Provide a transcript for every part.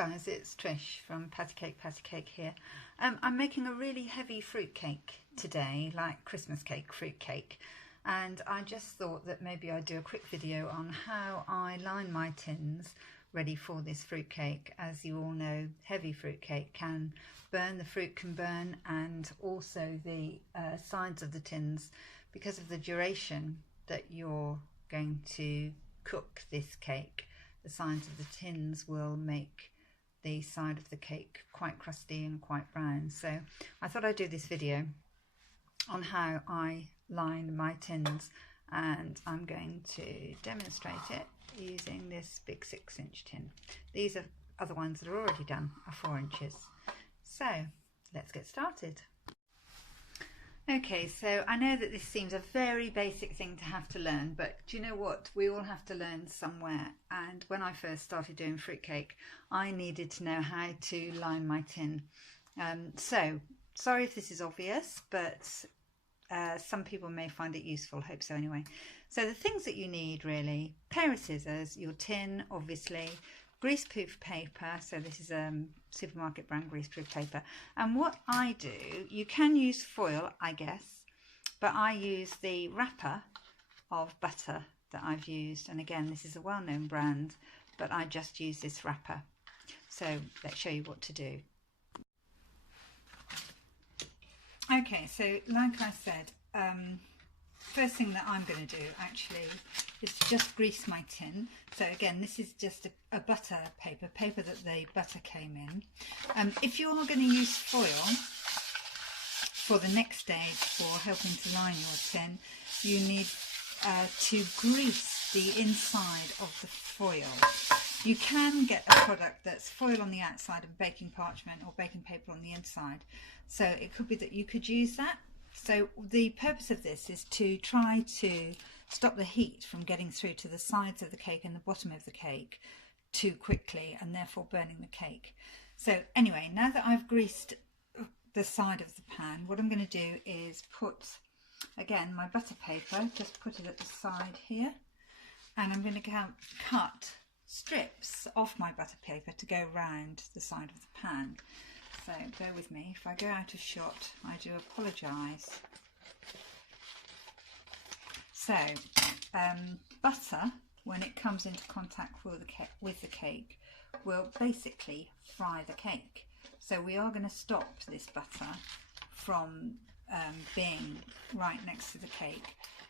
guys, it's Trish from Patty Cake here. I'm making a really heavy fruit cake today, like Christmas cake, fruit cake. And I just thought that maybe I'd do a quick video on how I line my tins ready for this fruit cake. As you all know, heavy fruit cake can burn, the fruit can burn, and also the sides of the tins, because of the duration that you're going to cook this cake. The sides of the tins will make the side of the cake quite crusty and quite brown. So I thought I'd do this video on how I line my tins, and I'm going to demonstrate it using this big 6-inch tin. These are other ones that are already done, are 4 inches. So let's get started. Okay, so I know that this seems a very basic thing to have to learn, but do you know what? We all have to learn somewhere. And when I first started doing fruitcake, I needed to know how to line my tin. So sorry if this is obvious, but some people may find it useful. Hope so anyway. So the things that you need really: pair of scissors, your tin obviously, greaseproof paper. So this is supermarket brand greaseproof paper. And what I do, you can use foil, I guess, but I use the wrapper of butter that I've used. And again, this is a well-known brand, but I just use this wrapper. So let's show you what to do. Okay, so like I said, first thing that I'm going to do actually is just grease my tin. So again, this is just a butter paper that the butter came in. If you are going to use foil for the next stage for helping to line your tin, you need to grease the inside of the foil. You can get a product that's foil on the outside and baking parchment or baking paper on the inside. So it could be that you could use that. So the purpose of this is to try to stop the heat from getting through to the sides of the cake and the bottom of the cake too quickly, and therefore burning the cake. So anyway, now that I've greased the side of the pan, what I'm going to do is put, again, my butter paper, just put it at the side here, and I'm going to cut strips off my butter paper to go round the side of the pan. So bear with me, if I go out of shot, I do apologise. So butter, when it comes into contact with the cake, will basically fry the cake. So we are going to stop this butter from being right next to the cake.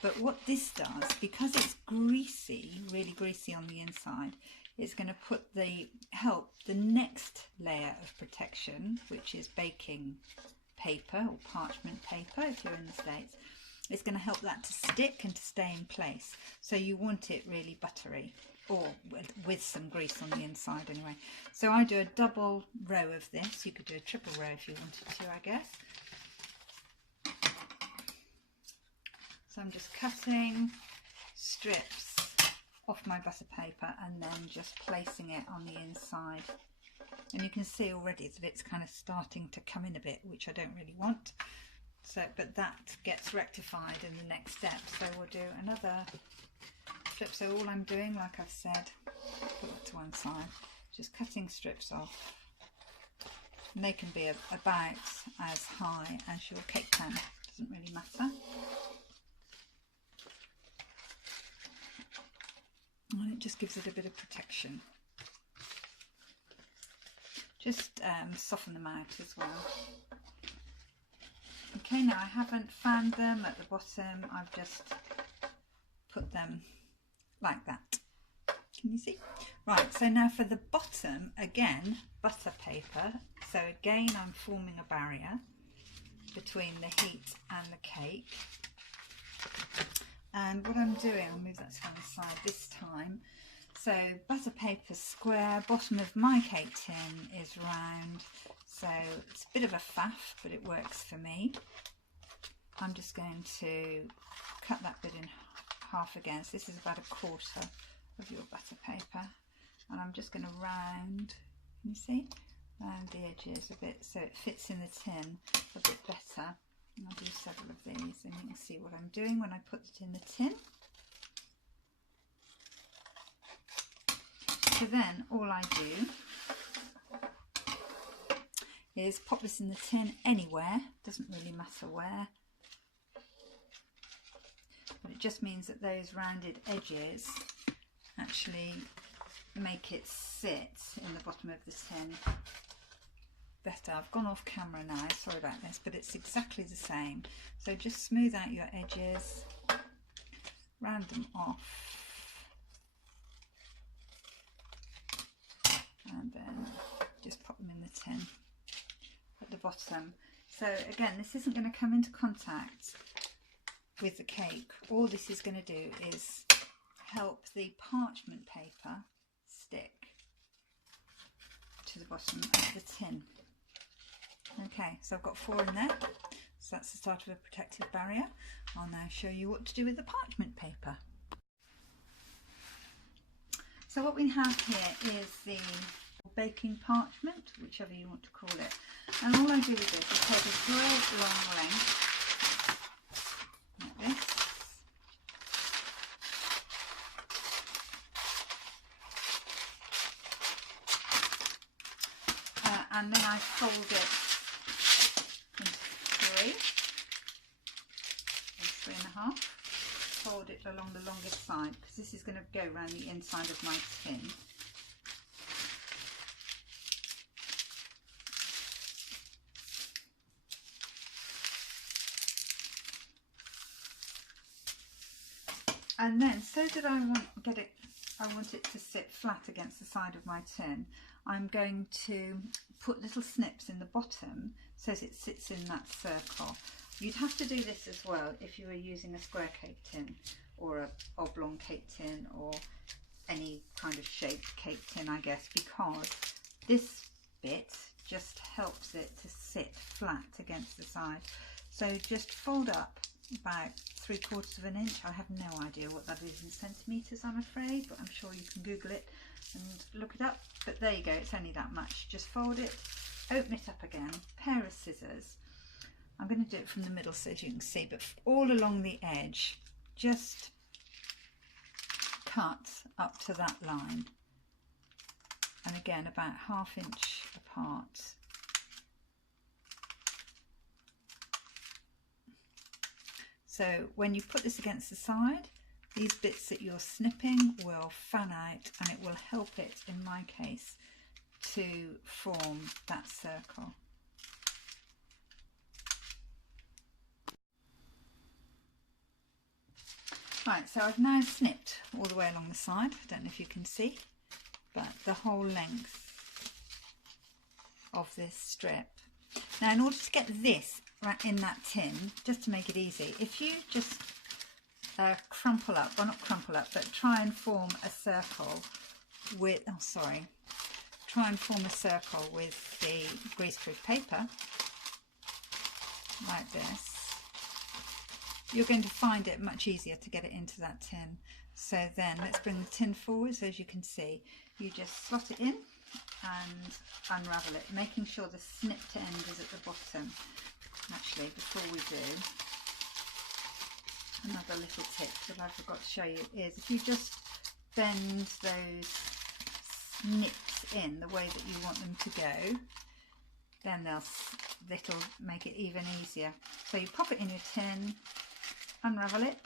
But what this does, because it's greasy, really greasy on the inside, it's going to help the next layer of protection, which is baking paper or parchment paper if you're in the States. It's going to help that to stick and to stay in place. So you want it really buttery, or with some grease on the inside anyway. So I do a double row of this. You could do a triple row if you wanted to, I guess. So I'm just cutting strips off my butter paper and then just placing it on the inside. And you can see already that it's kind of starting to come in a bit, which I don't really want. So, but that gets rectified in the next step. So we'll do another strip. So all I'm doing, like I've said, put it to one side, just cutting strips off. And they can be about as high as your cake pan, doesn't really matter. And it just gives it a bit of protection. Just soften them out as well. Okay, now I haven't fanned them at the bottom, I've just put them like that. Can you see? Right, so now for the bottom, again, butter paper. So again, I'm forming a barrier between the heat and the cake. And what I'm doing, I'll move that to one side this time. So butter paper square, bottom of my cake tin is round. So it's a bit of a faff, but it works for me. I'm just going to cut that bit in half again. So this is about 1/4 of your butter paper. And I'm just going to round, can you see? Round the edges a bit so it fits in the tin a bit better. And I'll do several of these and you can see what I'm doing when I put it in the tin. So then all I do is pop this in the tin anywhere, doesn't really matter where, but it just means that those rounded edges actually make it sit in the bottom of the tin better. I've gone off camera now, sorry about this, but it's exactly the same. So just smooth out your edges, round them off, and then just pop them in the tin at the bottom. So again, this isn't going to come into contact with the cake. All this is going to do is help the parchment paper stick to the bottom of the tin. Okay, so I've got 4 in there, so that's the start of a protective barrier. I'll now show you what to do with the parchment paper. So what we have here is the baking parchment, whichever you want to call it, and all I do with this is take a great long length like this, and then I fold it into 3 or 3.5. Fold it along the longest side because this is going to go around the inside of my tin. And then, so that I want it to sit flat against the side of my tin, I'm going to put little snips in the bottom so that it sits in that circle. You'd have to do this as well if you were using a square cake tin or a oblong cake tin or any kind of shaped cake tin, I guess, because this bit just helps it to sit flat against the side. So just fold up about 3/4 of an inch. I have no idea what that is in centimetres, I'm afraid, but I'm sure you can Google it and look it up. But there you go, it's only that much. Just fold it, open it up again, pair of scissors. I'm going to do it from the middle so you can see, but all along the edge, just cut up to that line. And again, about 1/2 inch apart. So when you put this against the side, these bits that you're snipping will fan out and it will help it, in my case, to form that circle. Right, so I've now snipped all the way along the side. I don't know if you can see, but the whole length of this strip. Now, in order to get this right in that tin, just to make it easy, if you just crumple up, well, not crumple up, but try and form a circle with, try and form a circle with the greaseproof paper, like this, you're going to find it much easier to get it into that tin. So then let's bring the tin forward. So as you can see, you just slot it in and unravel it, making sure the snipped end is at the bottom. Actually, before we do, another little tip that I forgot to show you is if you just bend those snips in the way that you want them to go, then it'll make it even easier. So you pop it in your tin, unravel it.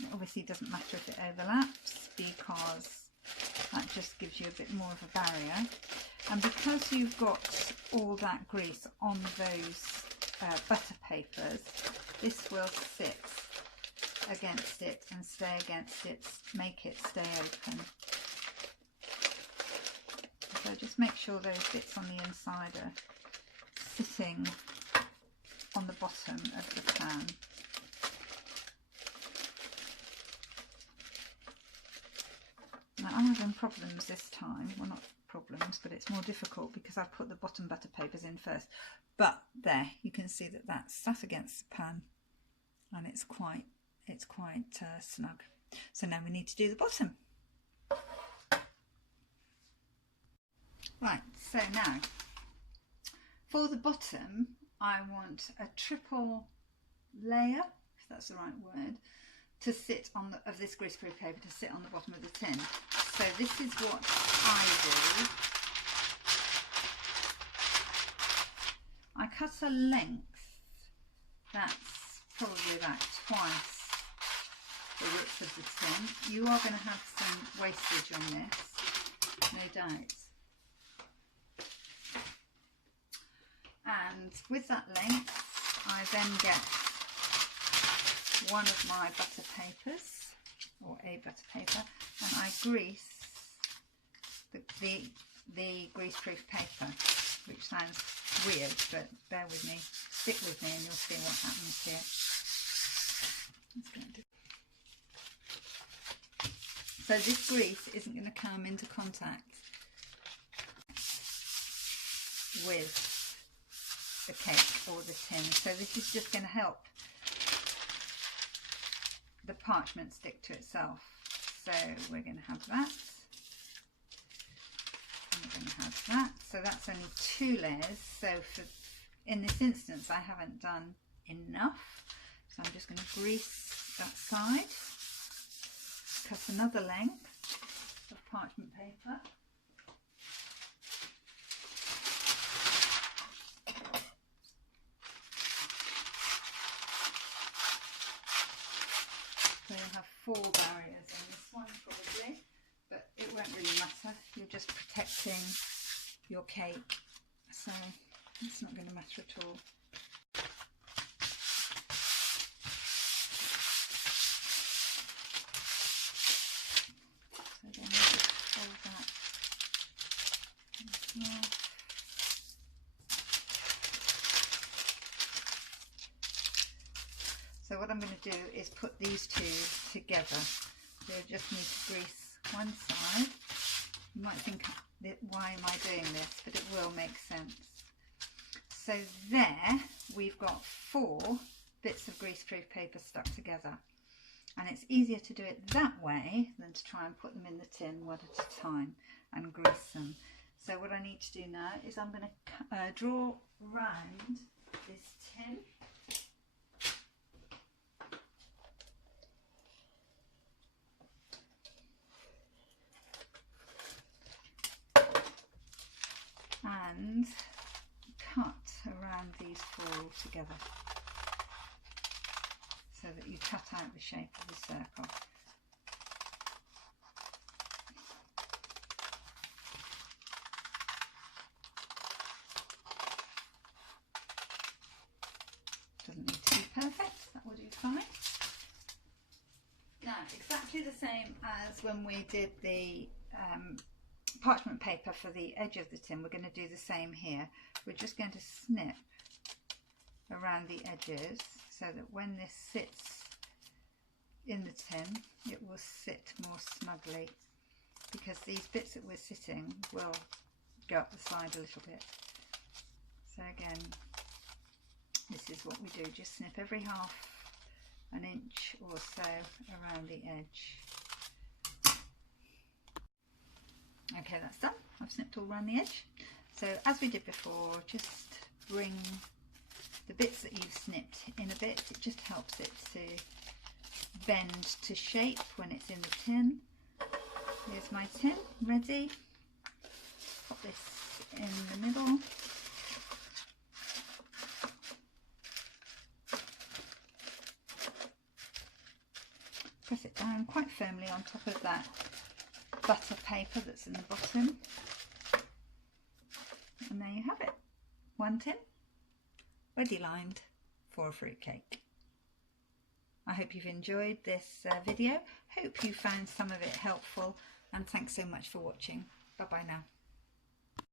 It obviously doesn't matter if it overlaps because that just gives you a bit more of a barrier. And because you've got all that grease on those butter papers, this will sit against it and stay against it, make it stay open. So just make sure those bits on the inside are sitting on the bottom of the pan. Now I'm having problems this time, well, not problems, but it's more difficult because I've put the bottom butter papers in first. But there, you can see that that's sat against the pan and it's quite snug. So now we need to do the bottom. Right, so now for the bottom I want a triple layer, if that's the right word, to sit on of this greaseproof paper to sit on the bottom of the tin. So this is what I do cut a length that's probably about twice the width of the tin. You are going to have some wastage on this, no doubt. And with that length, I then get one of my butter papers, or a butter paper, and I grease the greaseproof paper, which sounds weird, but bear with me, stick with me and you'll see what happens here. So this grease isn't going to come into contact with the cake or the tin, so this is just going to help the parchment stick to itself. So we're going to have that, and we're going to have that. So that's only 2 layers. So in this instance I haven't done enough, so I'm just going to grease that side, cut another length of parchment paper. So you'll have 4 barriers on this one probably, but it won't really matter. You're just protecting your cake, so it's not going to matter at all. So then we'll just fold that as well. So what I'm going to do is put these 2 together. So you just need to grease one side. You might think, why am I doing this? But it will make sense. So there we've got 4 bits of greaseproof paper stuck together. And it's easier to do it that way than to try and put them in the tin one at a time and grease them. So what I need to do now is I'm going to draw round this tin. And cut around these 4 all together so that you cut out the shape of the circle. Doesn't need to be perfect, that will do fine. Now, exactly the same as when we did the parchment paper for the edge of the tin, we're going to do the same here. We're just going to snip around the edges so that when this sits in the tin, it will sit more snugly, because these bits that we're sitting will go up the side a little bit. So again, this is what we do, just snip every half an inch or so around the edge. Okay, that's done. I've snipped all around the edge. So as we did before, just bring the bits that you've snipped in a bit. It just helps it to bend to shape when it's in the tin. Here's my tin, ready. Pop this in the middle. Press it down quite firmly on top of that butter paper that's in the bottom, and there you have it, 1 tin ready lined for a fruit cake. I hope you've enjoyed this video, hope you found some of it helpful, and thanks so much for watching. Bye bye now.